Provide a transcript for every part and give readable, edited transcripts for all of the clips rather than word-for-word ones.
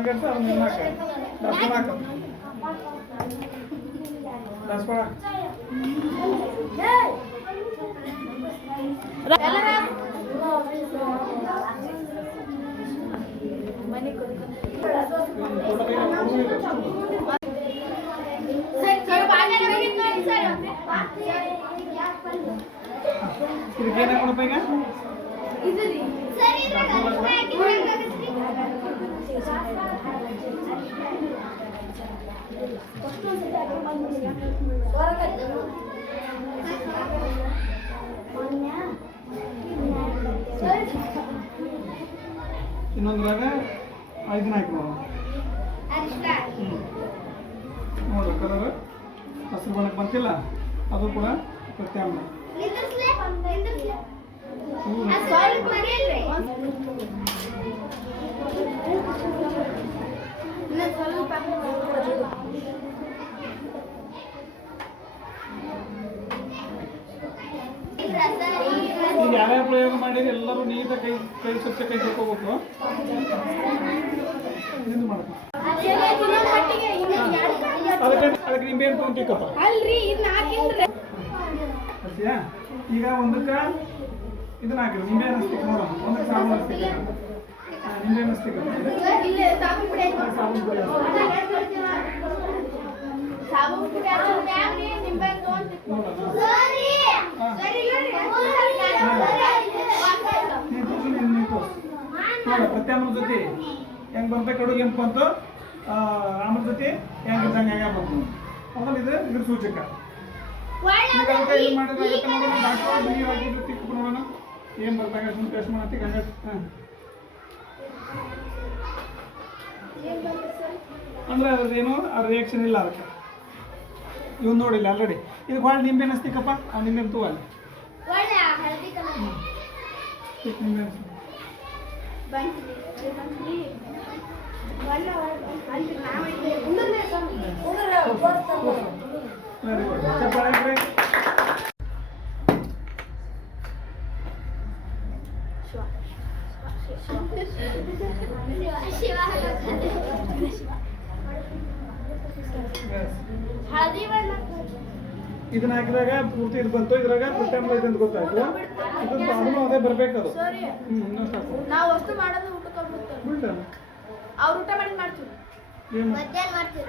Agar sah orang nak, dah pernah kan? Dah pernah. Kira-kira nak apa ingat? ಇನ್ನೊಂದ್ರಾಗ 5 ದಿನ ಆಯ್ತು ನೋಡು colour ಹಸಿರು ಬಣ್ಣಕ್ಕೆ ಬಂತಿಲ್ಲ ಅದು ಕೂಡ ಪ್ರತ್ಯಾಮ್ಲ ಈಗ ಯಾವ್ಯಾವ ಪ್ರಯೋಗ ಮಾಡಿದ್ರೆ ಎಲ್ಲರೂ ನೀಟಾಗಿ ಕೈ ಸ್ವಚ್ಛ ಕೈ ತಗೋಬೇಕು ಎಂದು ಮಾಡ್ಬೇಕು ಅದಕ್ಕೆ ನಿಂಬೆ ಅಂತ ಹೊಂಟಿಕಪ್ಪ ಈಗ ಒಂದಕ್ಕೆ ಇದನ್ನ ಹಾಕಿರು ನಿಂಬೆ ಅನ್ನಿಸ್ತಿಕ್ ನೋಡೋಣ ಒಂದಕ್ಕೆ ಸಾಬೂನು ಅನ್ನಿಸ್ತಿಕ್ ನಿಂಬೆ ಅನ್ನಿಸ್ತಿಕ್ ಸಾಬೂನು ಪ್ರತ್ಯಾಮ್ರ ಜೊತೆ ಹೆಂಗ್ ಬಂತ ಕಡು ಕೆಂಪು ಬಂತು ಆಮ್ರ ಜೊತೆ ಹೆಂಗಿದ್ದಂಗೆ ಹೆಂಗ ಬಂತು ಆಮೇಲೆ ಇದ್ರ ಸೂಚಕ ತಿಕ್ಕು ನೋಡೋಣ ಏನ್ ಬರ್ತಾಗ ಸುಮ್ಮನೆ ಟೆಸ್ಟ್ ಮಾಡತ್ತಿ ಗಂಗ ಅಂದ್ರೆ ಅದ್ರದ್ದೇನು ಆ ರಿಯಾಕ್ಷನ್ ಇಲ್ಲ ಅದಕ್ಕೆ ಇವ್ ನೋಡಿಲ್ಲ ಆಲ್ರೆಡಿ ಇದು ಭಾಳ ನಿಂಬೆ ಅನ್ನಿಸ್ತಿಕಪ್ಪ ಆ ನಿಂಬೆ ತೂ ಅಲ್ಲಿ ನಿಂಬೆ ಚಪ್ಪಾಳೆ ಇದನ್ನ ಹಾಕಿದಾಗ ಪೂರ್ತಿ ಇದು ಬಂತು ಇದ್ರಾಗ ಪ್ರತ್ಯಾಮ್ಲ ಇದೆ ಅಂತ ಗೊತ್ತಾಯ್ತು ಇದು ಅದನ್ನು ಅದೇ ಬರ್ಬೇಕು ಅದು ನಾವು ಅಷ್ಟು ಮಾಡೋದು ಊಟಕ್ಕೆ ಬಿಡ್ತಲ್ಲ ಅವ್ರು ಊಟ ಮಾಡಿ ಮಾಡ್ತೀವಿ ಮಧ್ಯಾಹ್ನ ಮಾಡ್ತೀವಿ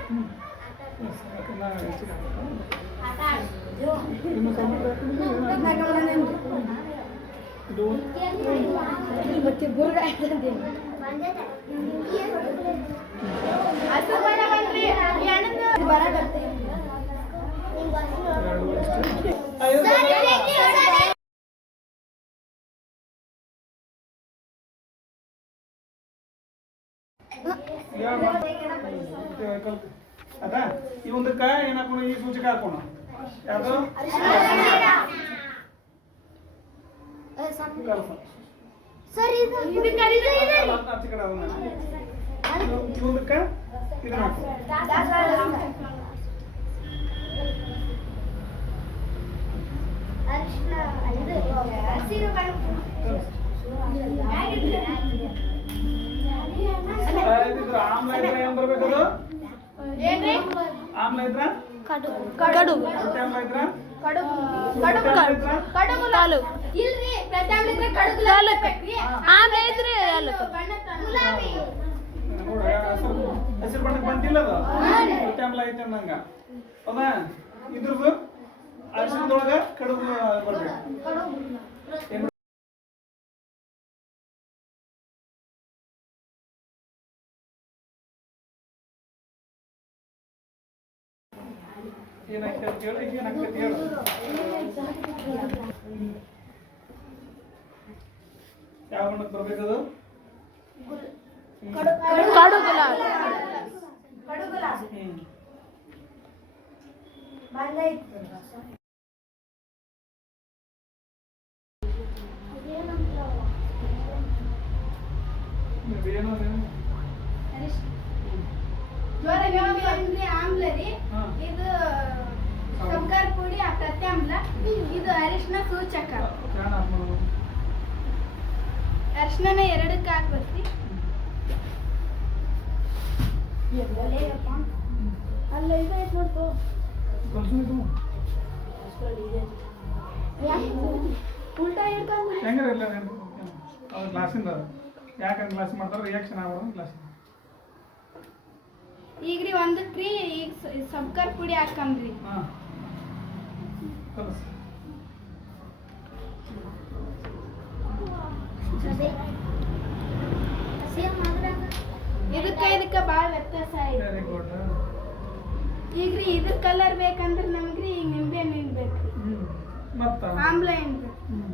ಅದ ಈ ಒಂದಕ್ಕ ಏನಾಕೋಣ ಈ ಸೂಚಕ ಹಾಕೋಣ ಯಾವುದು ಸರಿ ಮುಂದಕ್ಕ ಇದನ್ನ ಹಾಕೋ ಆಮ್ಲ ಇದ್ರೆ ಏನ್ ಬರ್ಬೇಕದು ಆಮ್ಲ ಇದ್ರ ಕಡುಬು ಪ್ರತ್ಯಾಮ್ಲ ಇದ್ರ ಇಲ್ರಿ ಪ್ರತ್ಯಾಮ್ಲ ಇದ್ರೆ ಕಡುಬು ಆಮ್ಲ ಇದ್ರೆ ನೋಡ ಹಸಿರು ಬಣ್ಣಕ್ಕೆ ಬಂದಿಲ್ಲ ಅದು ಪ್ರತ್ಯಾಮ್ಲ ಐತೆ ಅಂದಂಗ ಹೌದಾ ಇದ್ರದ್ದು ಅರಿಶಿನದೊಳಗ ಕಡುಬು ಬರ್ಬೇಕು ಏನಾಗ್ತದೆ ಅಂತ ಹೇಳಿ ಏನಾಗ್ತದೆ ಹೇಳು ಯಾವ ಬಣ್ಣಕ್ಕೆ ಬರ್ಬೇಕದು ಆಮ್ಲರಿ ಇದು ಶಂಕರ್ ಪುಡಿ ಪ್ರತ್ಯಾಮ್ಲ ಇದು ಅರಿಶಿನ ಸೂಚಕ ಅರಿಶಿನ ಎರಡಕ್ಕೆ ಹಾಕ್ಬೇಕ್ರಿ ಎಲ್ಲೇಯಪ್ಪ ಅಲ್ಲ ಇದೈತೆ ನೋಡ್ತು ಕಲ್ಸು ಉಲ್ಟಾ ಹಿಡ್ಕೊಂಡು ಹೆಂಗಾರ ಇಲ್ಲ ಅವ್ರ ಗ್ಲಾಸಿಂದ ಯಾಕಂದ್ರೆ ಗ್ಲಾಸ್ ಮಾಡ್ತಾರೆ ರಿಯಾಕ್ಷನ್ ಆಗೋದು ಗ್ಲಾಸ್ ಈಗ್ರಿ ಒಂದಕ್ರಿ ಈಗ ಸಬ್ಕರ್ ಪುಡಿ ಹಾಕಂಬ್ರಿ ಹಾಂ ಕಲಸು ಇದಕ್ಕ ಭಾಳ ವ್ಯತ್ಯಾಸ ಐತೆ ವೆರಿ ಗುಡ್ ಈಗ್ರಿ ಇದ್ರ ಕಲರ್ ಬೇಕಂದ್ರೆ ನಮ್ಗ್ರಿ ಈಗ ನಿಂಬೆ ಹಣ್ಣು ಬೇಕ್ರಿ ಮತ್ತೆ ಆಮ್ಲ ಹಣ್ಣು ಹ್ಞೂ